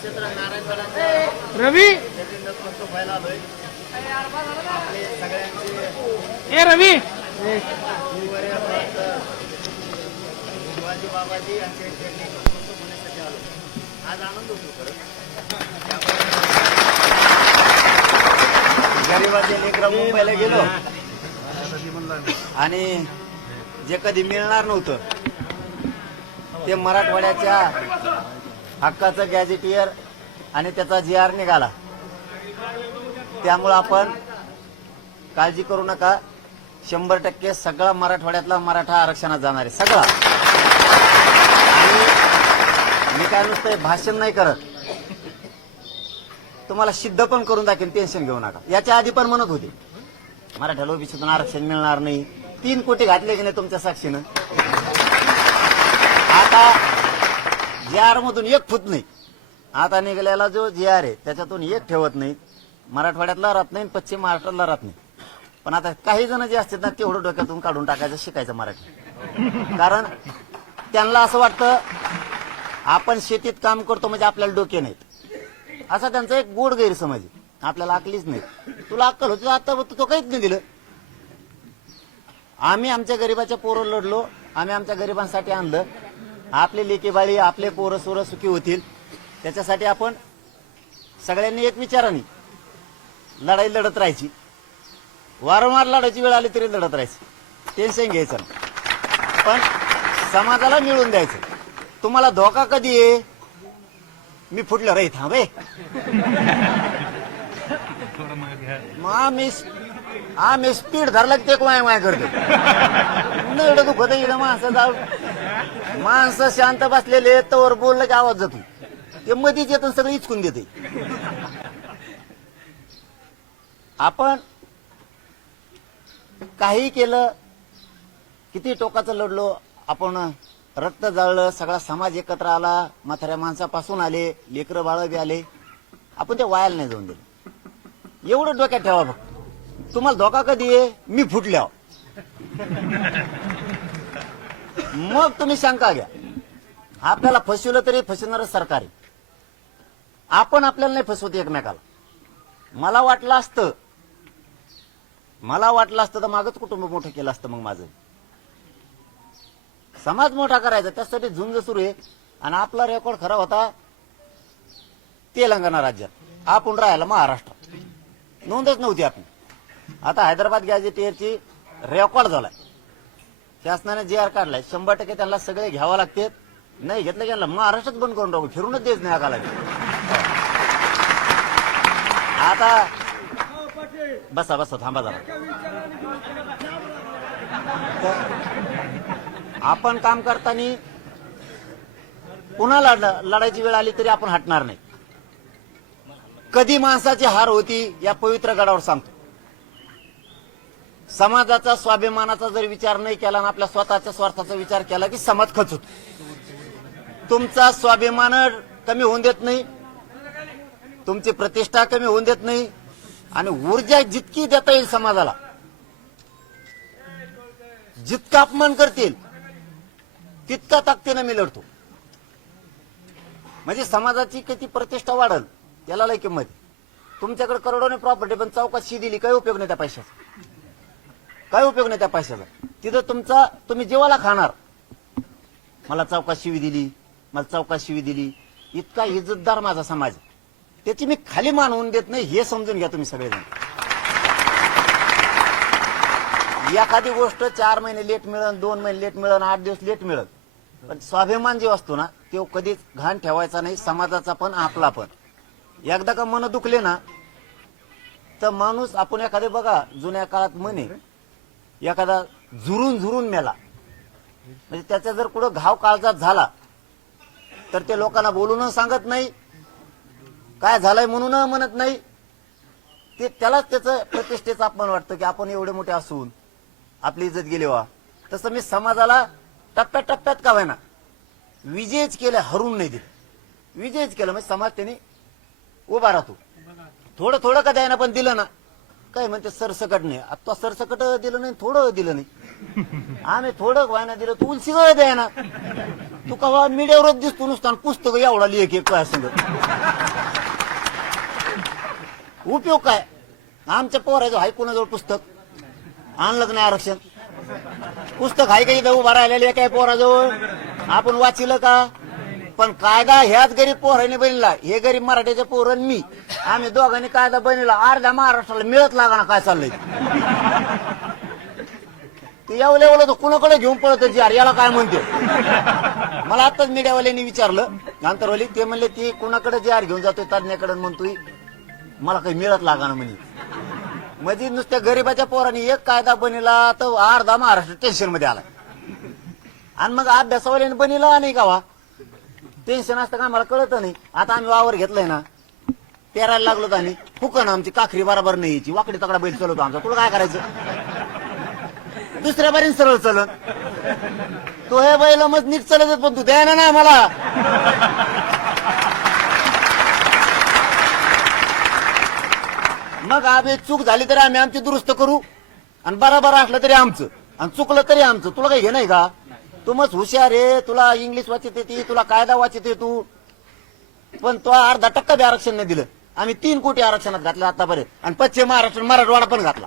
रवी ए रवी बाबाजी यांच्या आलो. आज आनंद होतो खरं. गरीबाचे लेकरं मुंबईला गेलो आणि जे कधी मिळणार नव्हतं ते मराठवाड्याच्या हक्काचं गॅजेटियर आणि त्याचा GR निघाला. त्यामुळं आपण काळजी करू नका. 100% सगळा मराठवाड्यातला मराठा आरक्षणात जाणार आहे सगळा. आणि मी काय नुसतं भाषण नाही करत, तुम्हाला सिद्ध पण करून दाखवेन. टेन्शन घेऊ नका. याच्या आधी पण म्हणत होते मराठ्याला ओबीसीतून आरक्षण मिळणार नाही. 3 कोटी घातले की नाही तुमच्या साक्षीनं. आता GR मधून 1 फूट नाही. आता निघालेला जो GR आहे त्याच्यातून 1 ठेवत नाही. मराठवाड्यातला राहत नाही, पश्चिम महाराष्ट्रातला राहत नाही. पण आता काही जण जे असतात ना तेवढं डोक्यातून काढून टाकायचं, शिकायचं मराठी. कारण त्यांना असं वाटतं आपण शेतीत काम करतो म्हणजे आपल्याला डोके नाहीत, असा त्यांचा एक गोड गैरसमज आहे. आपल्याला अकलीच नाही. तुला अक्कल होती आता तो काहीच नाही दिलं. आम्ही आमच्या गरीबाच्या पोरं लढलो, आम्ही आमच्या गरिबांसाठी आणलं. आपले लेकी बाळी, आपले पोरं सोरं सुखी होतील त्याच्यासाठी आपण सगळ्यांनी एक विचाराने लढाई लढत राहायची. वारंवार लढायची वेळ आली तरी लढत राहायची. टेन्शन घ्यायचं नाही. पण समाजाला मिळून द्यायचं. तुम्हाला धोका कधी आहे? मी फुटलं रे थांबे आम्ही स्पीड धरला की ते माय माय करतो. एवढं दुखत इथं माणसं जाऊ. माणसं शांत बसलेले तवर बोललं की आवाज जातो. ते मधीच येतं सगळं इचकून देते. आपण काही केलं, किती टोकाचं लढलो, आपण रक्त जाळलं, सगळा समाज एकत्र आला, म्हाताऱ्या माणसापासून आले, लेकरं बाळ बी आले, आपण ते वायाला नाही जाऊन दिलं. एवढं डोक्यात ठेवा फक्त. तुम्हाला धोका कधी आहे? मी फुटल्या मग तुम्ही शंका घ्या. आपल्याला फसवलं तरी फसवणारं सरकार आहे. आपण आपल्याला नाही फसवत एकमेकाला. मला वाटलं असतं तर मागच कुटुंब मोठं केलं असतं. मग माझं समाज मोठा करायचा त्यासाठी झुंज सुरू आहे. आणि आपला रेकॉर्ड खरा होता तेलंगणा राज्यात, आपण राहायला महाराष्ट्रात. नोंदच नव्हती आपली. आता हैदराबाद गॅजेटियरची रेकॉर्ड झालाय. शासनाने GR काढलाय. 100% त्यांना सगळे घ्यावं लागते. नाही घेतलं की महाराष्ट्रात बंद करून टाकू. फिरूनच देत नाही आगाला. आता बसा थांबा जरा. आपण काम करताना पुन्हा लढायची वेळ आली तरी आपण हटणार नाही. कधी माणसाची हार होती या पवित्र गडावर सांगतो. समाजाचा स्वाभिमानाचा जर विचार नाही केला आणि आपल्या स्वतःच्या स्वार्थाचा विचार केला की समाज खचतो. तुमचा स्वाभिमान कमी होऊन देत नाही, तुमची प्रतिष्ठा कमी होऊन देत नाही. आणि ऊर्जा जितकी देता येईल समाजाला, जितका अपमान करतील तितका ताकदीनं मी लढतो. म्हणजे समाजाची किती प्रतिष्ठा वाढल त्याला लय किंमत. तुमच्याकडे करोडोने प्रॉपर्टी पण चौकशी दिली, काही उपयोग नाही त्या पैशाचा. काय उपयोग नाही त्या पैशाचा. तिथं तुम्ही जेवायला खाणार. मला चौकात शिवी दिली, इतका इज्जतदार माझा समाज, त्याची मी खाली मान होऊन देत नाही. हे समजून घ्या तुम्ही सगळेजण. एखादी गोष्ट 4 महिने लेट मिळेल, 2 महिने लेट मिळेल, 8 दिवस लेट मिळेल, पण स्वाभिमान जे असतो ना तो कधीच घाण ठेवायचा नाही. समाजाचा पण आपला पण. एकदा का मन दुखले ना तर माणूस, आपण एखादे बघा जुन्या काळात म्हणे एखादा झुरून मेला म्हणजे त्याचा जर कुठं घाव काळजात झाला तर ते लोकांना बोलून सांगत नाही, काय झालंय म्हणून म्हणत नाही. ते त्यालाच त्याचं प्रतिष्ठेचा अपमान वाटतं की आपण एवढे मोठे असून आपली इज्जत गेली वा. तसं मी समाजाला टप्प्यात का व्हायना विजयच केलं, रून नाही दिलं. विजयच केलं म्हणजे समाज त्याने उभा राहतो. थोडं का द्यायना पण दिलं ना. काय म्हणते सरसकट नाही. आता सरसकट दिलं नाही, थोडं दिलं नाही. आम्ही थोडं व्हायना दिलं, तू उलशी द्यायना. तू कवा मीडियावरच दिसतो नुसतं पुस्तक एवढा लिह एक संग उपयोग काय? आमच्या पोराचं हाय कोणाजवळ पुस्तक आणलं का नाही आरक्षण? पुस्तक हाय का इथं उभा राहिलेले काय पोराजवळ? आपण वाचिलं का? पण कायदा ह्याच गरीब पोराने बनला. हे गरीब मराठ्याच्या पोरण मी आम्ही दोघांनी कायदा बनवला. अर्ध्या महाराष्ट्राला मिळत लागा काय चाललंय ते एवढं तो कुणाकडे घेऊन पळत याला काय म्हणते? मला आताच मीडियावाल्यांनी विचारलं आंतरवाली, ते म्हणले ती कुणाकडे जार घेऊन जातोय तज्ञाकडे म्हणतोय मला काही मिळत लागा ना म्हणे. म्हणजे नुसत्या गरीबाच्या पोरांनी एक कायदा बनला तर अर्धा महाराष्ट्र टेन्शन मध्ये आला. आणि मग अभ्यासावाल्याने बनला नाही का वा टेन्शन असतं का आम्हाला कळत नाही. आता आम्ही वावर घेतलाय ना पेरायला लागलो तर आम्ही फुकन आमची काखरी बरोबर नाही यायची वाकडी तकडा बैल चलवतो आमचा. तुला काय करायचं? दुसऱ्या बारीन सरळ चलत तो हे बैल मग नीट चलत पण तू द्यायला नाही मला. मग आम्ही चूक झाली तरी आम्ही आमची दुरुस्त करू आणि बरोबर असलं तरी आमचं आणि चुकलं तरी आमचं. तुला काही हे नाही का? तू मग हुशार आहे, तुला इंग्लिश वाचत येते, तुला कायदा वाचत आहे तू, पण तो अर्धा टक्का बी आरक्षण नाही दिलं. आम्ही 3 कोटी आरक्षणात घातलं आतापर्यंत आणि पश्चिम महाराष्ट्र मराठवाडा पण घातला.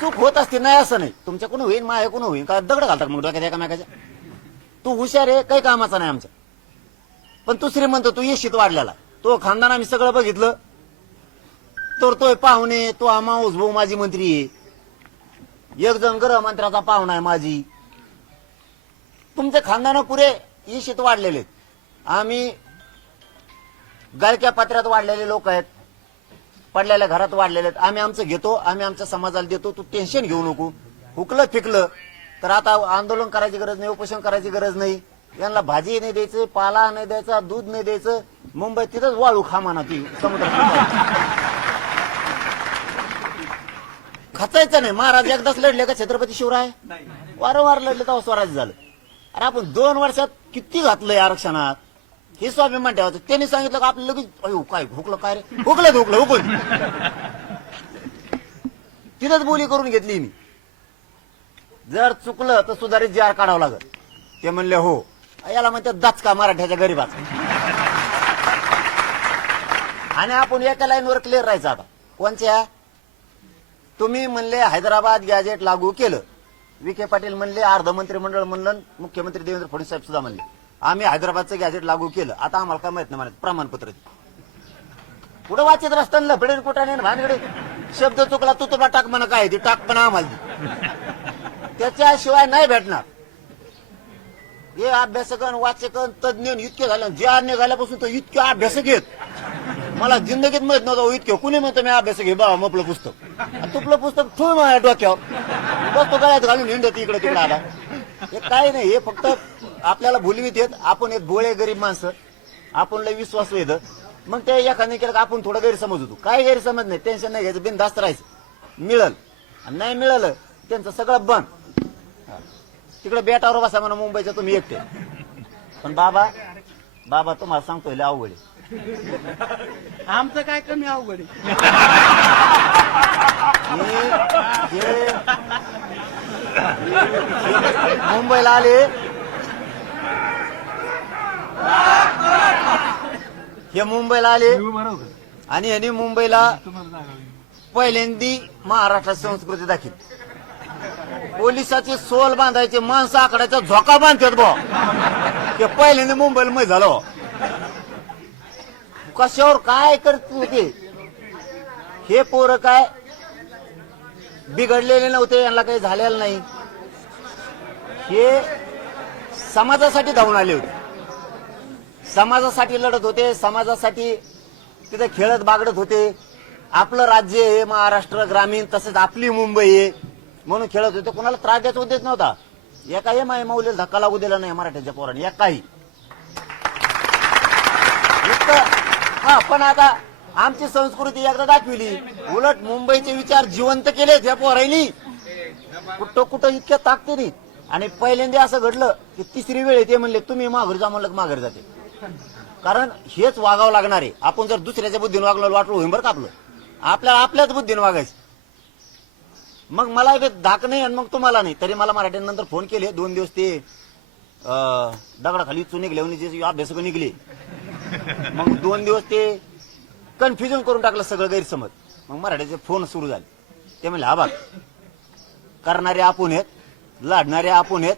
चूक होत असते नाही असं नाही. तुमच्याकडून होईल माझ्याकडून होईल का दगड घालतात मग डोक्यात एकामेकाच्या. तू हुशार आहे काही कामाचा नाही आमच्या. पण तू श्रीमंत, तू येशीत वाढलेला तो खानदान आम्ही सगळं बघितलं. तर तो पाहुणे तो माऊस भाऊ माझी मंत्री आहे, एक जण गृहमंत्र्याचा पाहुणा आहे माझी. तुमचे खानदान पुरे येशीत वाढलेले आहेत. आम्ही गायक्या पात्र्यात वाढलेले लोक आहेत, पडलेल्या घरात वाढलेले आहेत. आम्ही आमचं घेतो, आम्ही आमच्या समाजाला देतो. तू टेन्शन घेऊ नको. हुकलं फिकलं तर आता आंदोलन करायची गरज नाही, उपोषण करायची गरज नाही. यांना भाजी नाही द्यायचं, पाला नाही द्यायचा, दूध नाही द्यायचं. मुंबईत तिथंच वाळू खा म्हणा ती समुद्रात खचायचं नाही. महाराज एकदाच लढले का छत्रपती शिवराय? वारंवार लढले तेव्हा स्वराज्य झालं. अरे आपण 2 वर्षात किती घातलंय आरक्षणात हे स्वाभिमान ठेवायचं. त्यांनी सांगितलं का आपलं लगेच अयो काय हुकलं काय रे? हुकलं तिथंच बोली करून घेतली मी. जर चुकलं तर सुधारित जार काढावं लागत. ते म्हणले हो. याला म्हणतात दचका मराठ्याच्या गरीबाचा. आणि आपण एका लाईनवर क्लिअर राहायचं. आता कोणत्या? तुम्ही म्हणले हैदराबाद गॅजेट लागू केलं, विखे पाटील म्हणले, अर्ध मंत्रिमंडळ म्हणलं, मुख्यमंत्री देवेंद्र फडणवीस साहेब सुद्धा म्हणले आम्ही हैदराबादचं गॅजेट लागू केलं. आता आम्हाला काय माहित नाही म्हणत प्रमाणपत्र कुठं वाचत रस्त्यानं लफडेन कुठाने भानगडे. शब्द चुकला तू तुला टाक म्हणा काय ती टाक पण आम्हाला त्याच्याशिवाय नाही भेटणार. हे अभ्यासकन वाचकन तज्ञ इतके झाले ज्या निघाल्यापासून तर इतके अभ्यासक घेत मला जिंदगीत माहित नव्हतं इतके. कुणी म्हणतो मी अभ्यासक घे बाबा मपलं पुस्तक, तुपलं पुस्तक ठेवून माझ्या डोक्यावर बस तो गळ्यात घालून हिंडत इकडे तिकडे आला. हे काय नाही, हे फक्त आपल्याला भुलवीत येत. आपण एक भोळे गरीब माणसं, आपण लय विश्वास येतं. मग ते एखाद्याने केलं का आपण थोडं गैरसमज होतो. काय गैरसमज नाही, टेन्शन नाही घ्यायचं, बिनधास्त राहायचं. मिळल आणि नाही मिळालं त्यांचं सगळं बंद. तिकडे बेटावर बसा म्हणा मुंबईच्या तुम्ही एकटे. पण बाबा तुम्हाला सांगतोय लय अवघड आहे. आमचं काय कमी अवघड आहे. मुंबईला आले हे मुंबईला आले आणि यांनी मुंबईला पहिल्यांदी महाराष्ट्रात संस्कृती दाखवली. पोलिसाचे सोल बांधायचे, माणसं आकड्याचा झोका बांधतात बा. ते पहिल्यांदा मुंबईला मै झालं. कशावर काय करत होते हे पोरं? काय बिघडलेले नव्हते, यांना काही झालेलं नाही. हे समाजासाठी धावून आले होते, समाजासाठी लढत होते, समाजासाठी तिथे खेळत बागडत होते. आपलं राज्य हे महाराष्ट्र ग्रामीण तसंच आपली मुंबई आहे म्हणून खेळत होते. कोणाला त्रास द्यायचा उद्देश नव्हता. एकाही माई माऊलीला धक्का लागू दिला नाही मराठ्याच्या पोरांनी, एकाही. हा पण आता आमची संस्कृती एकदा दाखविली, उलट मुंबईचे विचार जिवंत केले त्या पोरांनी. कुठं इतक्या ताकदीने. आणि पहिल्यांदा असं घडलं की तिसरी वेळ ते म्हणले तुम्ही माघारी जा, म्हणलं माघारी जाते. कारण हेच वागावं लागणार आहे. आपण जर दुसऱ्याच्या बुद्धीने वागलं वाटलं होईल बरं का. आपल्याला आपल्याच बुद्धीने वागायचं. मग मला बी धाक नाही आणि मग तुम्हाला नाही. तरी मला मराठ्यांनंतर फोन केले 2 दिवस ते दगडाखाली चुने निघले जे अभ्यासक निघले. मग 2 दिवस ते कन्फ्युजन करून टाकलं सगळं गैरसमज. मग मराठ्याचे फोन सुरू झाले. ते म्हणले हा बघ, करणारे आपण आहेत, लढणारे आपण आहेत,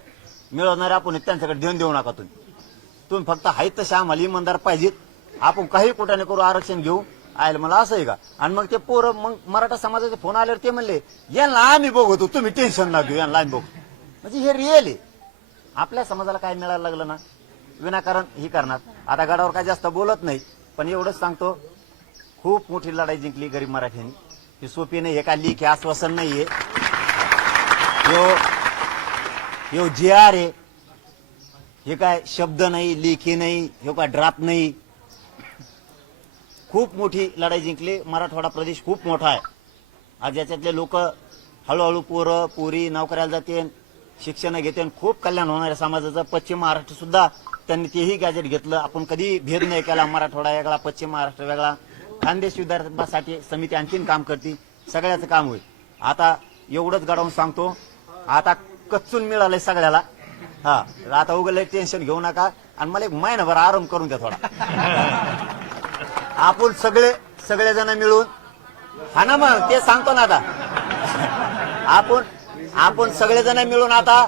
मिळवणारे आपण आहेत, त्यांच्याकडे देऊन देऊ नका तुम्ही फक्त आहेत तसे आम्हाला इमानदार पाहिजेत. आपण काही कुठाने करू, आरक्षण घेऊ. आयला मला असं आहे का. आणि मग ते पोरं मग मराठा समाजाचे फोन आल्यावर ते म्हणले यांना आम्ही बघतो, तुम्ही टेन्शन ना घेऊ, यांना आम्ही बघू. म्हणजे हे रिअल आहे. आपल्या समाजाला काय मिळायला लागलं ना, विनाकारण ही करणार. आता गडावर काय जास्त बोलत नाही, पण एवढंच सांगतो, खूप मोठी लढाई जिंकली गरीब मराठ्यांनी. ही सोपी नाही, हे काय लेखी आश्वासन नाहीये, यो जे आर आहे. हे काय शब्द नाही, लेखी नाही, हे काय ड्राफ्ट नाही. खूप मोठी लढाई जिंकली. मराठवाडा प्रदेश खूप मोठा आहे. आज याच्यातले लोक हळूहळू पोरं पोरी नोकऱ्याला जाते, शिक्षण घेते, खूप कल्याण होणार आहे समाजाचं. पश्चिम महाराष्ट्र सुद्धा त्यांनी तेही गॅजेट घेतलं. आपण कधी भेद नाही केला, मराठवाडा वेगळा, पश्चिम महाराष्ट्र वेगळा. खानदेश विदर्भासाठी समिती आणखीन काम करते, सगळ्याचं काम होईल. आता एवढंच गडावून सांगतो, आता कच्चून मिळालंय सगळ्याला. हा, आता उगले टेन्शन घेऊ नका आणि मला एक महिनाभर आराम करून द्या थोडा. आपण सगळेजण मिळून, हा ना, मग ते सांगतो ना. आता आपण सगळेजण मिळून आता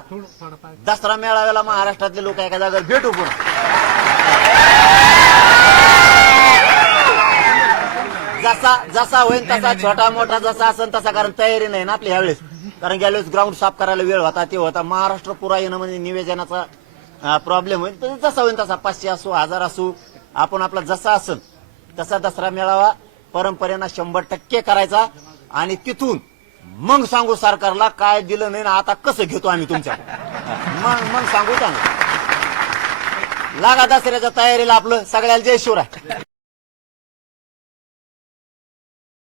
दसरा मेळाव्याला महाराष्ट्रातले लोक एका जागेवर भेटू. पण जसा होईल तसा, छोटा मोठा जसा असेल तसा, कारण तयारी नाही ना आपली ह्यावेळेस. कारण यावेळेस ग्राउंड साफ करायला वेळ होता, ते होता. महाराष्ट्र पुरा येणं म्हणजे निवेदनाचा प्रॉब्लेम होईल. तर जसा होईल तसा, 500 असू, 1000 असू, आपण आपला जसा असेल तसा दसरा मेळावा परंपरेनं 100% करायचा. आणि तिथून मग सांगू सरकारला काय दिलं नाही ना, आता कसं घेतो आम्ही तुमच्या, मग सांगू. लागा दसऱ्याच्या तयारीला आपलं. सगळ्याला जय शिवराय.